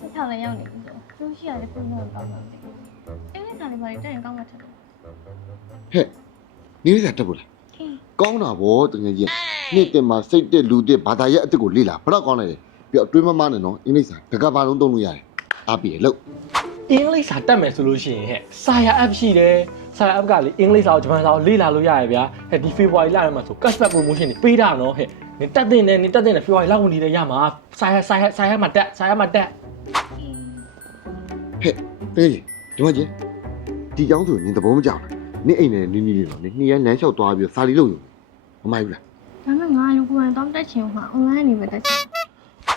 是跳的要领着，东西啊就不能高了。因为啥你把你这人高了成？ ဟဲ့နေရတက်ဘူးလားကောင်းတာဗောတကယ်ကြီးနေ့တင်မှာစိတ်တက်လူတက်ဘာသာရဲ့အစ်စ်ကိုလေ့လာဘယ်တော့ကောင်းလဲပြီးတော့တွေးမမနဲ့နော်အင်္ဂလိပ်စာတကဘာလုံးသုံးလို့ရတယ်အားပြေလို့ အင်္ဂလိပ်စာတက်မယ်ဆိုလို့ရှိရင်ဟဲ့စာရ app ရှိတယ်စာရ app ကလေအင်္ဂလိပ်စာကိုဂျပန်စာကိုလေ့လာလို့ရတယ်ဗျာဟဲ့ဒီ February လမှာဆို cashback promotion တွေပေးတာနော်ဟဲ့နေတက်တဲ့နဲ့ February လဝင်နေတယ်ရမှာစာရမှာတက် ဟဲ့တကယ်ကြီးဒီမှာကြီးဒီကြောင်းဆိုရင်သဘောမကျဘူးနေ့အိမ်နဲ့နီးနီးလေးတော့နေ့ရက်လမ်းလျှောက်သွားပြီးစာလီလို့မမိုက်ဘူးလား 咱们俺如果当带钱话，我俺你们带钱。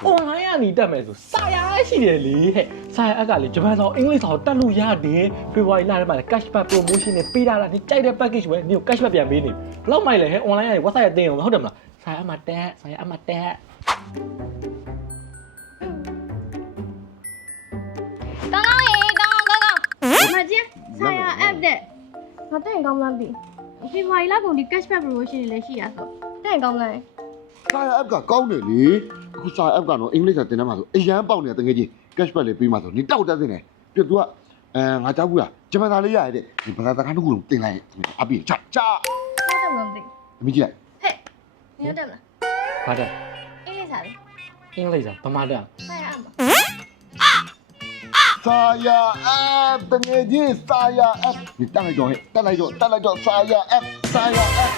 online ကနေတက်မယ်ဆိုစာရရှိတယ်လေဟဲ့စာရ app ကလေဂျပန်စာကိုအင်္ဂလိပ်စာကိုတက်လို့ရတယ် February လထဲမှာ cashback promotion တွေပေးတာလားဒီကြိုက်တဲ့ package ပဲဒီကို cashback ပြန်ပေးနေဘယ်လောက်မိုက်လဲဟဲ့ online ကနေ website တင်အောင်ဟုတ်တယ်မလားစာရ app မှာတက်စာရ app မှာတက် 刚刚爷爷，刚刚，马姐，啥呀 app 的？我带你刚刚的，你话伊拉讲的 cashback promotion 来是呀说，带你刚刚。 စာရ app ကကောင်းတယ်လေအခုစာရ app ကတော့အင်္ဂလိပ်စာတင်တတ်မှာဆိုအရန်ပေါက်နေတာတကယ်ကြီး cashback လေးပေးမှာဆိုနေတောက်တက်နေတယ်ပြတ်သူကငါကြောက်ဘူးလားဂျပန်စာလေးရရတဲ့ဒီဘာသာစကားတစ်ခုလုံးတင်လိုက်အပြေချချ 我带不的。 အမေကြီးလိုက် 嘿，你要带不啦？ ဘာတက် 因为啥的？ အင်္ဂလိပ်စာဗမာတက် 啥呀 app？ စာရ app တကယ်ကြီးစာရ app ဒီတက်လိုက်တော့ဟဲ့တက်လိုက်တော့စာရ app စာရ app